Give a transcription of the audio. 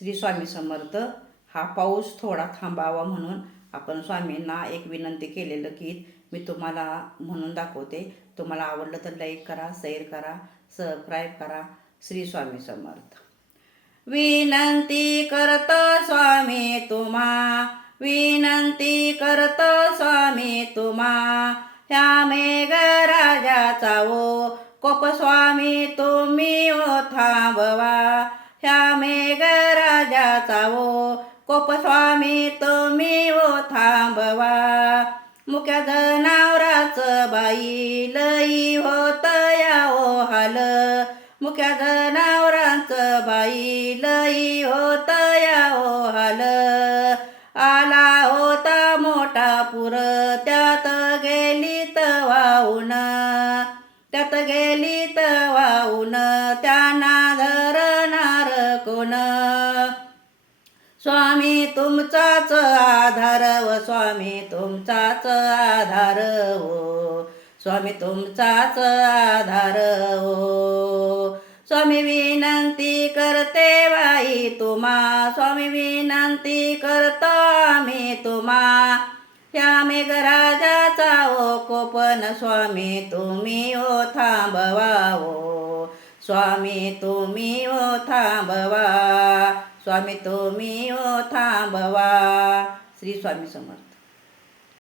श्री स्वामी समर्थ. हा पाऊस थोडा थांबावा म्हणून आपण स्वामींना एक विनंती केलेलं गीत मी तुम्हाला म्हणून दाखवते. तुम्हाला आवडलं तर लाईक करा, शेअर करा, सबस्क्राईब करा. श्री स्वामी समर्थ. विनंती करत स्वामी तुम्हा, विनंती करत स्वामी तुम्हा, ह्या मेघराजाचा ओ कोप स्वामी तुम्ही ओ थांबवा, ह्या मेघराजाचा ओ कोप स्वामी तुम्ही ओ थांबवा. मुक्या जनावराचं बाई लई होत या ओ हाल, मुक्या जनावरांचं बाई लई होत या ओ हाल. आला होता मोठा पूर त्यात गेलीत वाहून, त्यात गेलीत वाहून, त्यांना धरणार कोण. स्वामी तुमचाच आधार व स्वामी तुमचाच आधार हो, स्वामी तुमचाच आधार हो. स्वामी विनंती करते बाई तुम्हा, स्वामी विनंती करतो आम्ही तुम्हा, ह्या मेघराजाचा ओ कोपन स्वामी तुम्ही ओ थांबवा ओ, स्वामी तुम्ही ओ थांबवा, स्वामी तुम्ही ओ थांबवा. श्री स्वामी समर्थ.